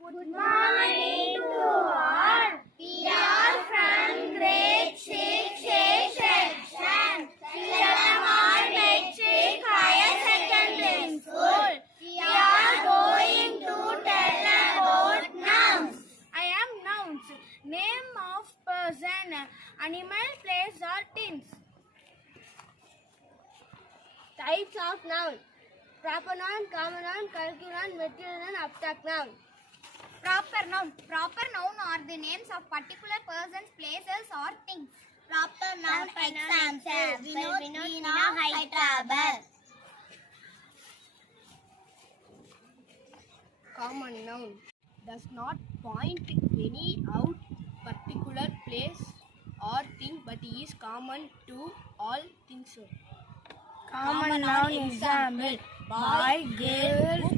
Good morning to all. We are from grade 6A section, Chittamar Metric Higher Secondary School. We are going to tell about nouns. I am nouns. Name of person, animal, place or things. Types of noun. Proper noun, common noun, colloquial noun, material noun, abstract noun. Proper noun. Proper noun are the names of particular persons, places or things. Proper noun, for example, Vinod, Veena, Hyderabad. Common noun does not point any out particular place or thing but is common to all things. Common noun example, boy, girl,